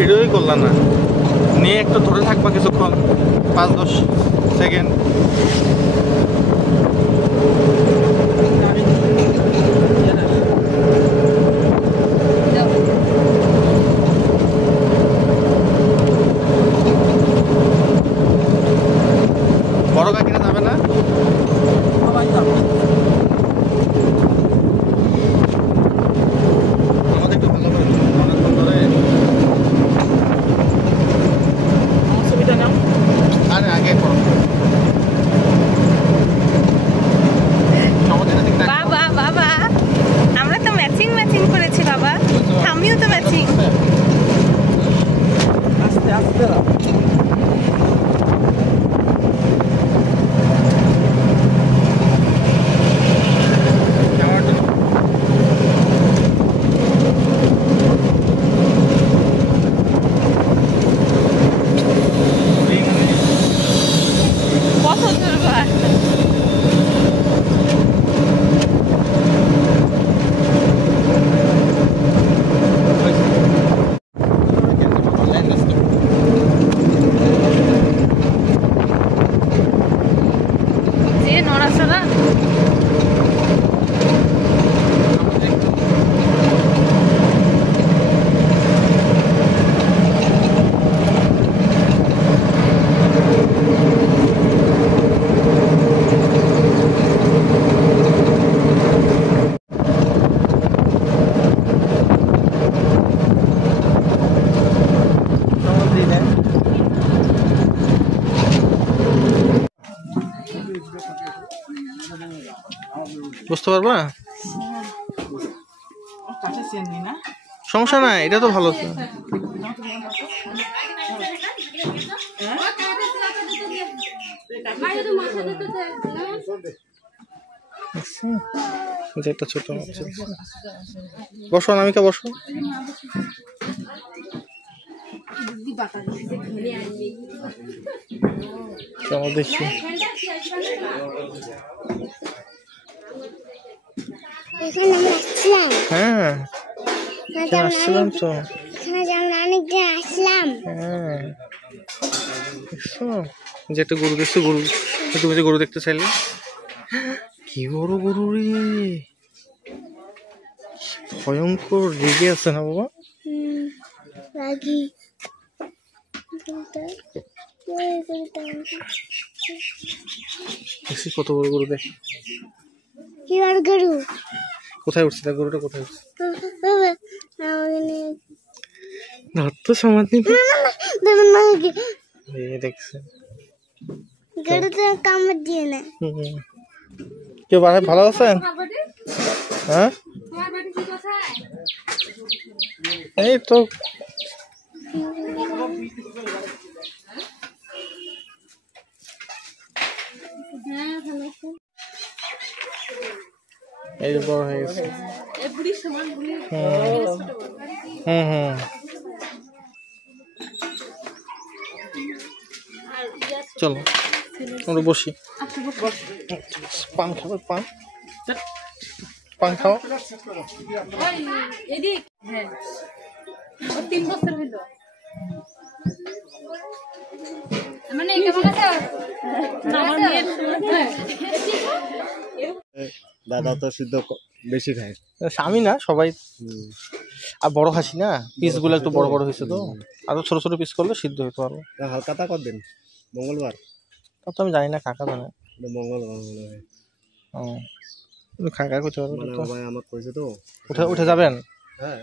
ভিডিওই করলাম না, নিয়ে একটু ধরে থাকবা কিছুক্ষণ, 5-10 সেকেন্ড। বড় কাকিনা যাবে না? আমাদের একটু ভালো করে অনেকক্ষণ ধরে। ছবিটা নাও। আরে আগে করো। বাবা বাবা, আমরা তো ম্যাচিং করেছি বাবা, আমিও তো ম্যাচিং। আস্তে আস্তে কত দুর্বার। যে নড়াচড়া। বুঝতে পারবা? সমস্যা নাই, এটা তো ভালো। যেটা ছোট বসো, অনামিকা বসো। চলো দেখি। হ্যাঁ আসছিলাম তো। হ্যাঁ যে একটা গরু দেখছো, গরু তুমি যে গরু দেখতে চাইলে, কি বড় গরু রে, ভয়ঙ্কর রেগে আছে না বাবা? কত বড় গরু দেখ। কোথায় উঠছে দেখ, গরুটা কোথায় উঠছে? ধরতো সমাধি দেখছে। কেউ ভালো আছেন? হ্যাঁ এই তো এই যে বড় হয়ে গেছে। চলো আমরা বসি। পান খাবে? পান খাও। দাদা তো সিদ্ধ বেশি খায়, আমি না সবাই। আর বড় খাসি না, পিস গুলো একটু বড় বড় হয়েছে তো, আরো ছোট ছোট পিস করলে সিদ্ধ হইতে পারবো। হালকাতা করবেন মঙ্গলবার, তা তো আমি জানি না, কাকা জানে। মঙ্গলবার মনে হয়। কাকা করতে পারবো তো, ভাই আমার কইছে তো। উঠে যাবেন? হ্যাঁ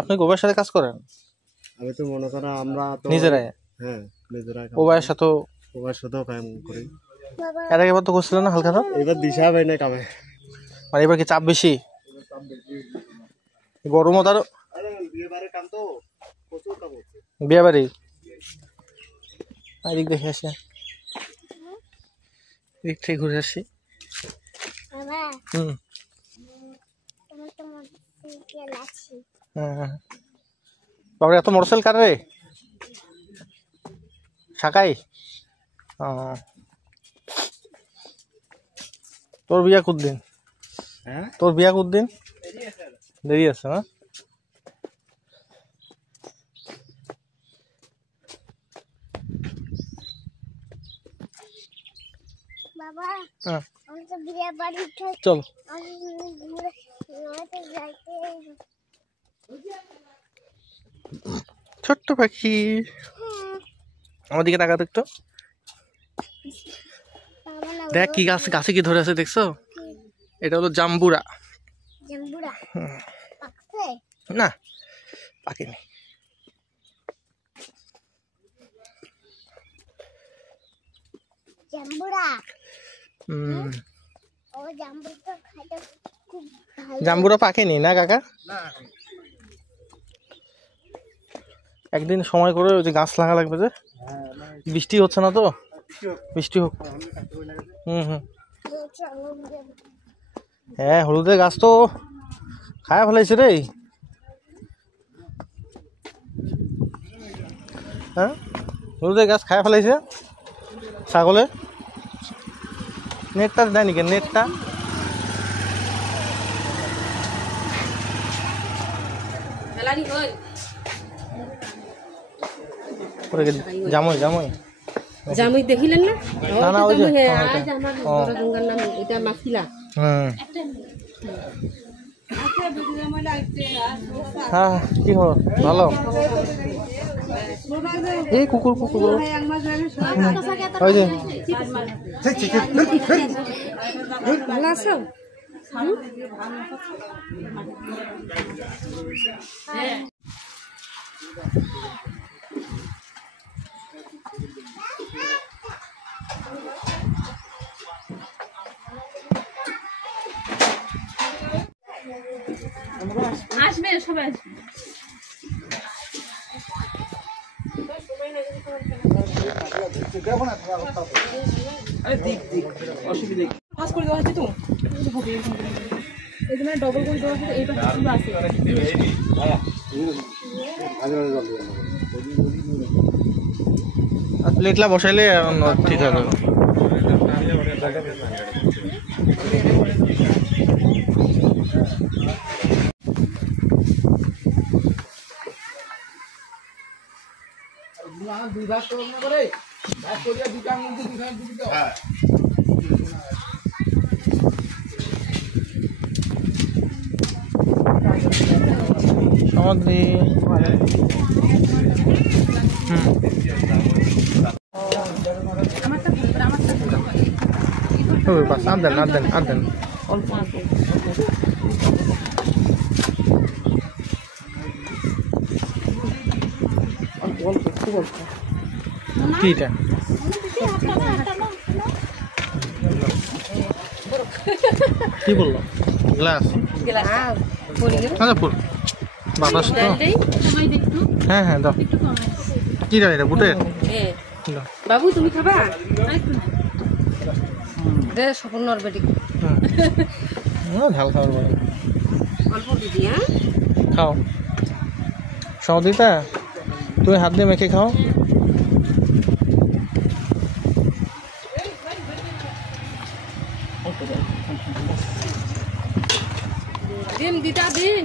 আপনি গোবাইয়ের সাথে কাজ করেন? আমি তো মনে করেন আমরা তো নিজেরাই। হ্যাঁ নিজেরাই। ওবাইয়ের সাথেও কাম করি। এর আগে তো করছিলেন না হালকা? এবার দিশা পাই না কামে, মানে এবার কি চাপ বেশি? গরমও তার। বিয়ে বাড়ি এদিক দেখে আসি, এদিক থেকে ঘুরে আসি। বাবা এত মোটরসাইকেল কার রে? শাকাই। তোর বিয়া কোনদিন? তোর বিয়া কোনদিন? দেরি আছে না? বাবা হ্যাঁ আমি তো বিয়ে বাড়ি চল ছোট্ট পাখি আমার দিকে তাকাতো একটু দেখ কি গাছ গাছে কি ধরে আছে দেখছো এটা হলো জাম্বুরা জাম্বুরা না পাকেনি জাম্বুরা ও জাম্বুরা খাইতে খুব ভালো জাম্বুরা পাকেনি না কাকা একদিন সময় করে ওই যে গাছ লাগা লাগবে যে বৃষ্টি হচ্ছে না তো বৃষ্টি হোক হ্যাঁ হলুদের গাছ তো খায়া ফেলাইছে রে হ্যাঁ হলুদের গাছ খায়া ফেলাইছে ছাগলে নেটটা দেয় নাকি নেটটা জামই জামই জামুই দেখিলেন না না না ওই যে আজ আমার বড় গঙ্গার নাম এটা মাখিলা হ্যাঁ কি খবর ভালো এই কুকুর কুকুর ওই যে ভালো আছো আসবে সবাই আসবে পাস করে দেওয়া হচ্ছে তো এই জন্য ডবল করে দেওয়া হচ্ছে এইটা পুরো আছে আর প্লেটলা বসাইলে ঠিক আছে সমাধি বাস আর দেন আর দেন আর দেন কিটা কি বললো গ্লাস আচ্ছা ফুল বাতাস তো হ্যাঁ হ্যাঁ দাও কি দাও এটা বুটের দাও। বাবু তুমি খাবা দে স্বপ্নর বেটি ঝাল খাওয়ার পরে অল্প দিদি হ্যাঁ খাও সৌদিতা তুমি হাত দিয়ে মেখে খাও দিন দিদা দিন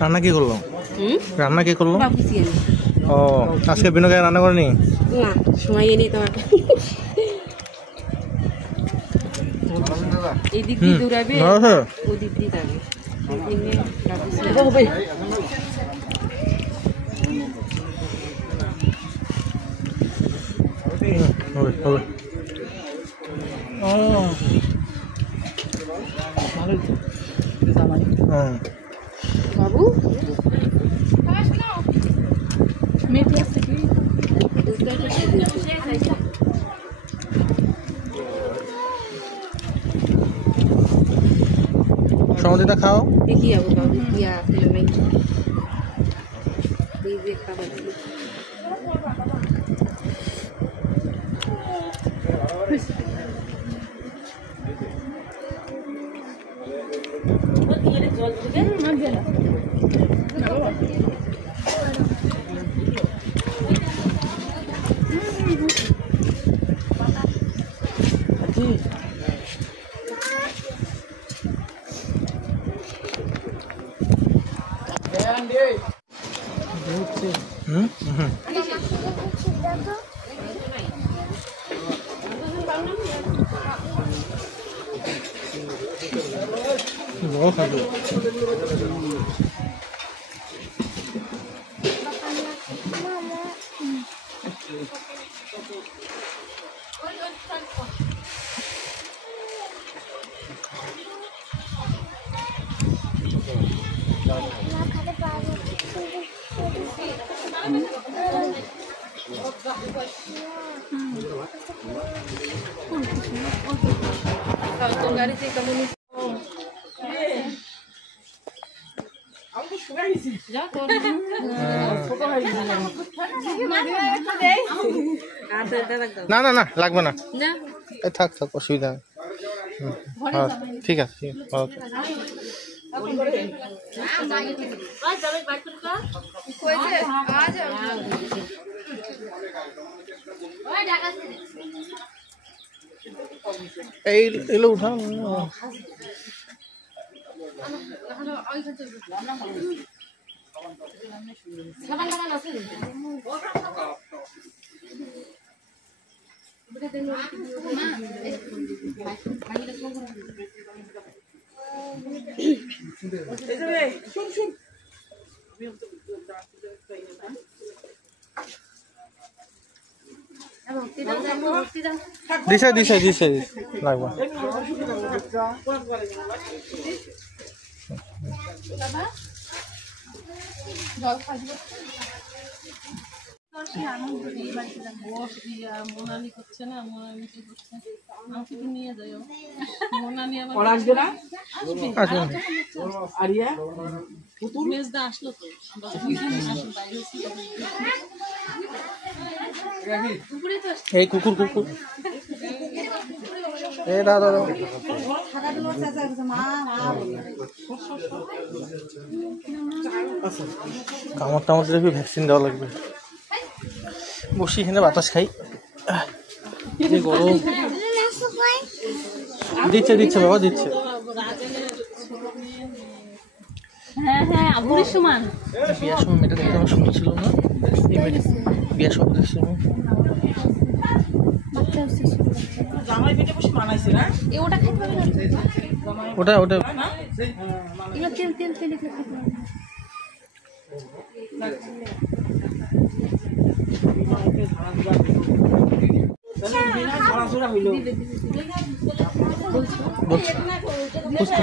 রান্না কি করলো রান্না কি করলো বাবু সিয়ানি ও আজকে বিনোকে রান্না করেনি না সময় নেই তোমার এই দিক দিয়ে দৌড়াবে ওই দিক দিয়ে যাবে হবে হবে বাবু মেথি আছে কি সমাধিটা খাও দেখি যাবো বাবু ইয়া ফেলে নাই দিয়ে খাবার बहुत खाते গাড়িতে কেমন না না না লাগবে না এই থাক থাক অসুবিধা নেই হ্যাঁ ঠিক আছে ঠিক আছে এই এলো উঠা দিছে দিছে দিছে লাগবে মোনালি করছে না মোনালি কি করছে আমাকে তো নিয়ে যাও মোনালি আবার আরিয়া মেজদা আসলো তো এই কুকুর কুকুর এই দাদা কামড় টামড় দিলে ভ্যাকসিন দেওয়া লাগবে বসি এখানে বাতাস খাই যে গরম দিচ্ছে দিচ্ছে বাবা দিচ্ছে হ্যাঁ হ্যাঁ আবুরের সমান বিয়ার সময় মেয়েটা দেখতে আমার সুন্দর ছিল না এই মেয়েটা বিয়ার সময় দেখছিল ওটা খাইতে পারবে না ওটা ওটা এবার তেল তেল তেল খেতে বলছি বুঝতে